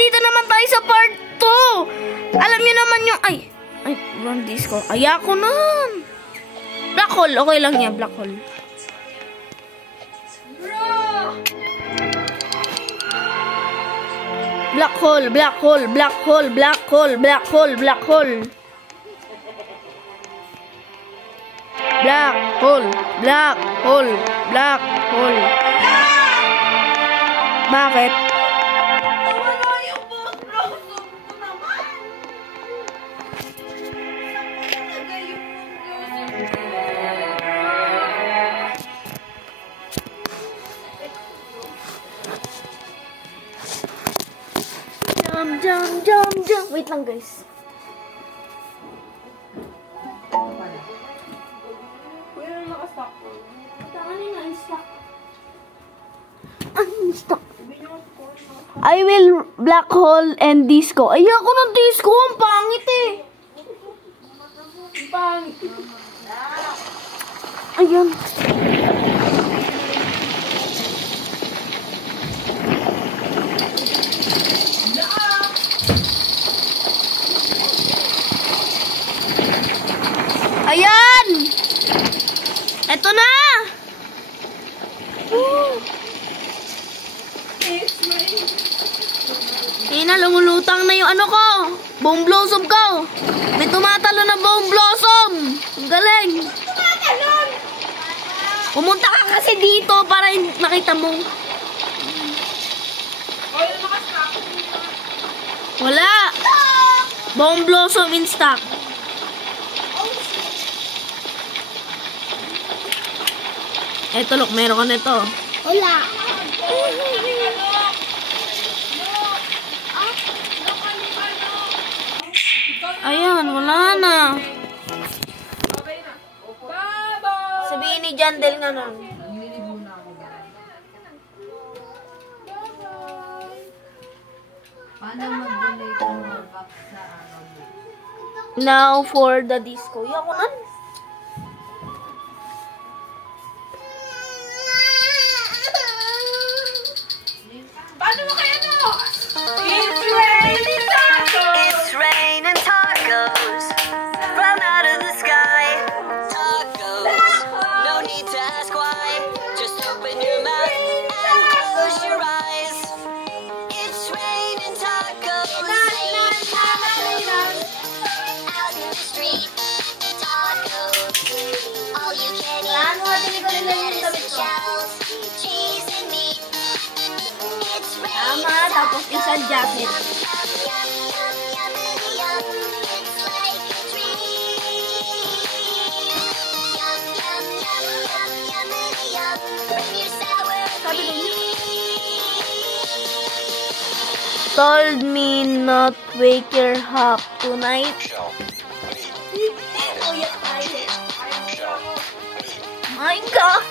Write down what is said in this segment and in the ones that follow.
nandito naman tayo sa part 2. Alam niyo naman yung... Ay, wrong disco. Ayoko nun. Black hole. Okay lang yan, black hole. Black hole, black hole, black hole, black hole, black hole, black hole. Black hole, black hole, black hole. Bakit? Wala yung blossom ko naman. Nilagay yung Jump, jump, jump. Wait lang, guys. Kuya, nakastock. Tanganin na, stock. Stock. I will black hole and disco. Ayoko ng disco. Ang pangit eh. Ang pangit. Ayan. Ayan! Eto na! Ina, lumulutang na yung ano ko. Bone blossom ko. May tumatalo na bone blossom. Ang galing. Tumatalon! Pumunta ka kasi dito para makita mo. O, yung nakastock. Wala. Bone blossom in stock. Eto, look, meron ka nito. Wala. Ayan, wala na. Bye-bye! Sabihin ni Jandel nga nun. Paano mag-donate ang mga box sa Now for the disco. Yung ako nun. Paano mo kaya no? It's raining tacos! It's raining tacos from out of the sky. Tacos, no need to ask why. Just open your mouth and close your eyes. It's raining tacos. Out in the street, tacos. All you can eat, lettuce and shells, cheese and meat. It's raining Tama, tapos isang jacket. Told me not wake your up tonight. My God.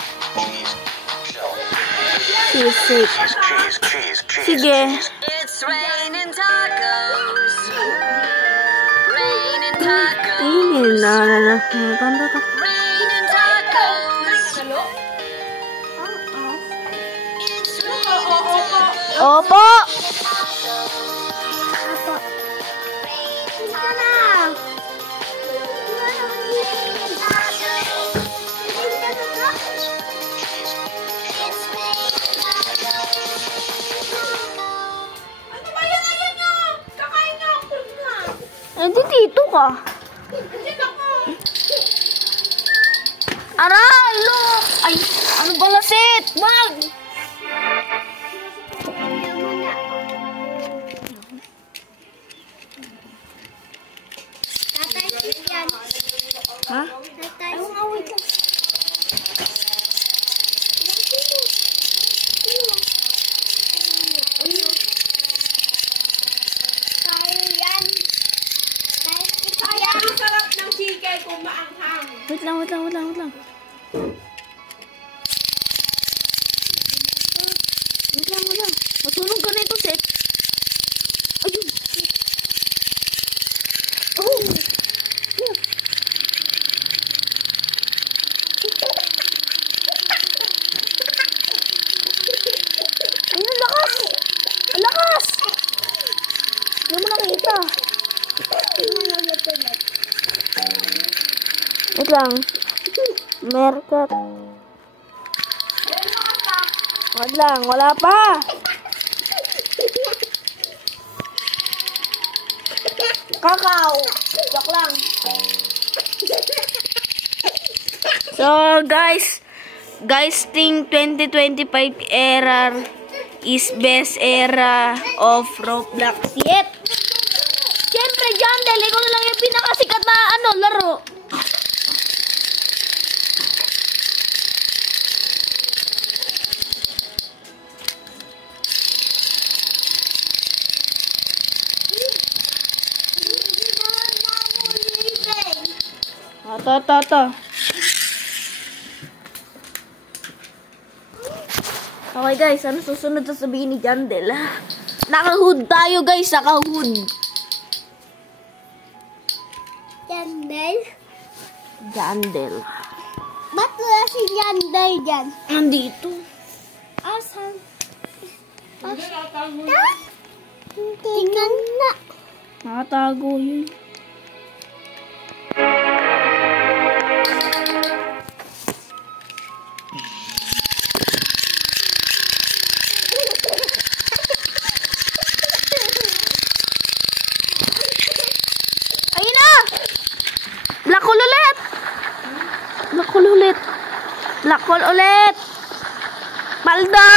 She's sick. Sige. It's raining tacos. Raining tacos. Raining tacos. Raining tacos. It's raining tacos. Opo. Ano ba yan? Ayan nyo! Kakain nyo! Tulog na! Hindi dito ka. Andyan ako! Aray, look! Ay, ano ba lasit? Wag! Ha? Ay, nga, wait lang. Ang sarap ng chicken kung maanghang. Wait lang. Wait lang. Masunog ka na ito, Seth. Ayun. Oh. Ayun, lakas. Lakas. Wait lang. Merkat. Wait lang, wala pa. Kakao. Joke lang. So, guys think 2025 era is best era of Roblox yet. Siyempre, Jandel, ikaw na lang yung pinakasikat na laro. Ito. Okay guys, ano susunod sa sabihin ni Jandel? Naka-hood tayo guys, naka-hood. Jandel. Ba't wala si Jandel dyan? Nandito. Asan? Tingnan na. Nakatago yun. Ayun na! Black hole ulit! Black hole ulit! Black hole ulit! Baldo!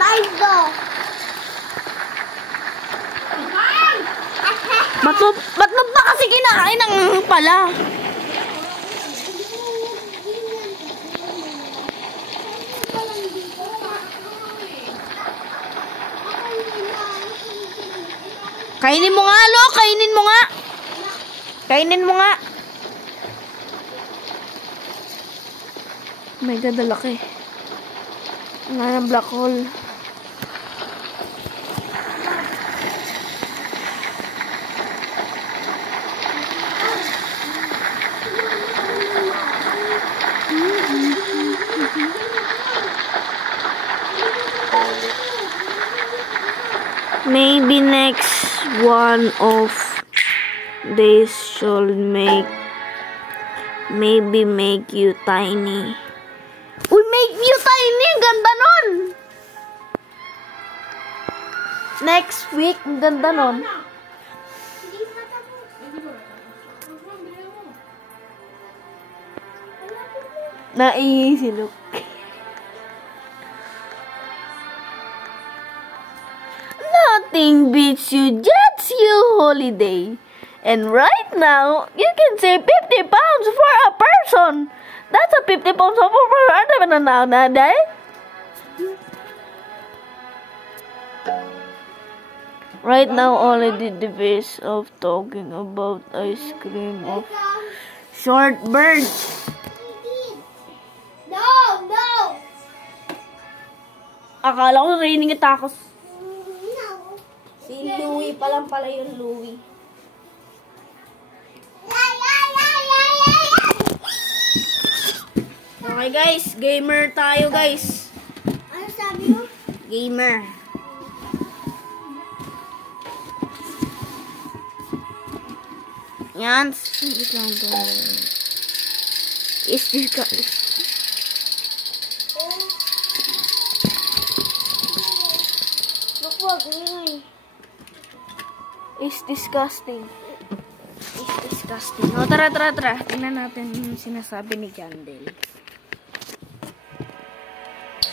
Baldo! Ba't mo ba kasi kinakain ng pala? Kainin mo nga, Lo! Kainin mo nga! Kainin mo nga! Oh my God, laki. Nga ng black hole. Maybe next one of these should make you tiny. Will make you tiny. Ganda nun. Next week, ganda nun. Naisilok. Nothing beats you, just you holiday. And right now, you can save 50 pounds for a person. That's a 50 pounds for a person nowadays. Right now, already the base of talking about ice cream of short bird. No! Akala ko narinig yung tacos. Si Louie pa lang pala yung Louie. Okay guys, gamer tayo guys. Ano sabi mo? Gamer. Yan. Wait lang to. Is this guys? Wag, It's disgusting. It's disgusting. O, tara. Tingnan natin yung sinasabi ni Jandel.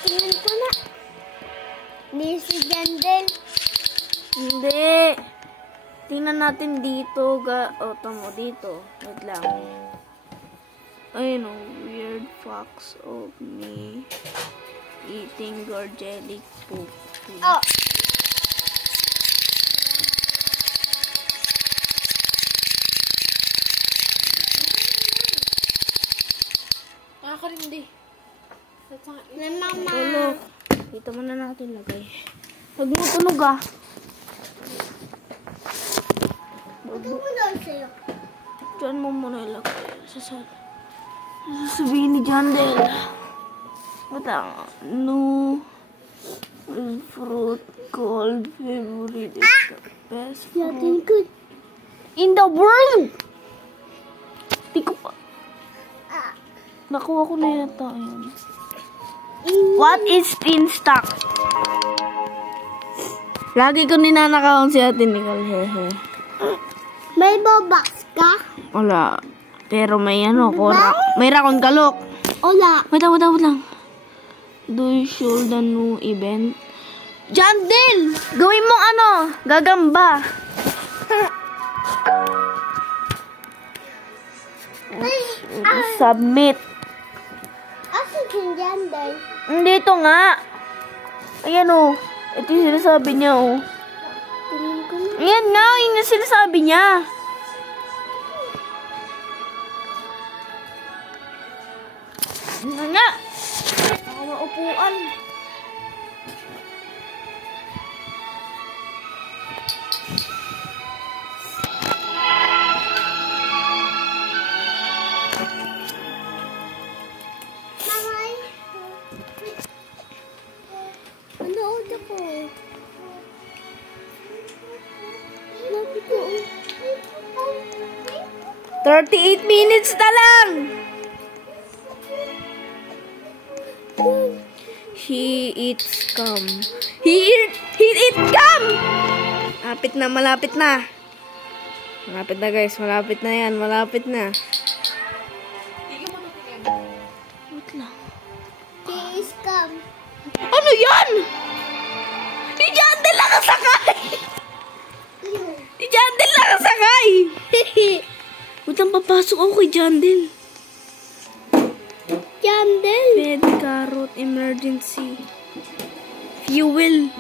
Tingnan ko na. Hindi si Jandel. Hindi. Tingnan natin dito. O, tamo dito. Wait lang. Ayun o. Weird facts of me eating garlic poop. Oh. Nakakarindi. Tulog. Dito muna natin lagay. Huwag mo tunog ah. Ito mo daw sa'yo. Diyan mo muna ilagay. Sasabihin ni Jandel. Bata, no fruit called favorite is the best fruit Good. in the world. Di ko pa. Nakuha ko na yata yun. What is in stock? Lagi ko ninanakawan si Ate Nicole. Hehe. May bobox ka? Wala. Pero may ano, may rakon kalok. Wala. Wait lang. Do you show the new event? Jandel! Gawin mong ano, gagamba. Submit. Asan si Jandel? Dito nga. Ayan o. Ito yung sinasabi niya o. Tingin ko na. Ayan nga, yun yung sinasabi niya. Ano nga? Ako maupuan. Mamay. Manood ako. Lagi ko. 38 minutes na lang. He eats cum. He eat cum! Malapit na. Malapit na guys, malapit na yan, malapit na. Wait lang. Please come. Ano yan? Si Jandel nakasakay! Si Jandel nakasakay! Wait lang, papasok ako kay Jandel. Jandel. Bed, carrot, emergency. Fuel.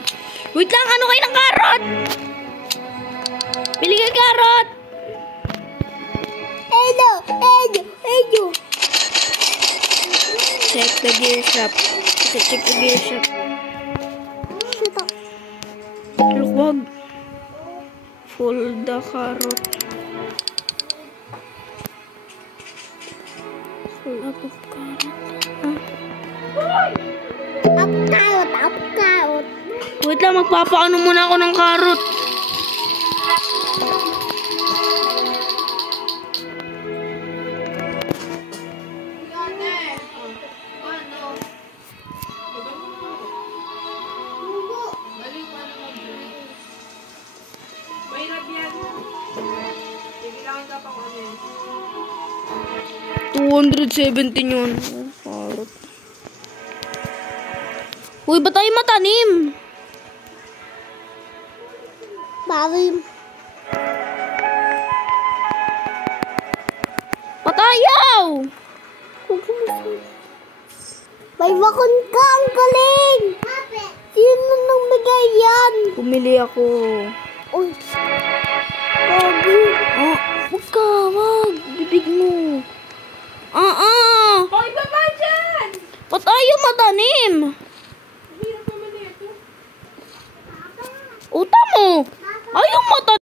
Wait lang, ano kayo ng carrot? Bili ka carrot! Edo. Check the gear shop. Check the gear shop. Shut up. Lukwag. Full the carrot. Full up of carrot. Upcarrot. Wait lang, magpapaano muna ako ng carrot. Mahirap yan. Bibilangin ka pang ano yan. 217 yun. Carrot. Uy, ba't tayo matanim? Barim. Patayaw! May bakon ka, ang galing! Sino nang bigay yan? Pumili ako. Uy. Pogi. Ah, wag. Bibig mo. Hoy, baba dyan! Ba't ayaw matanim?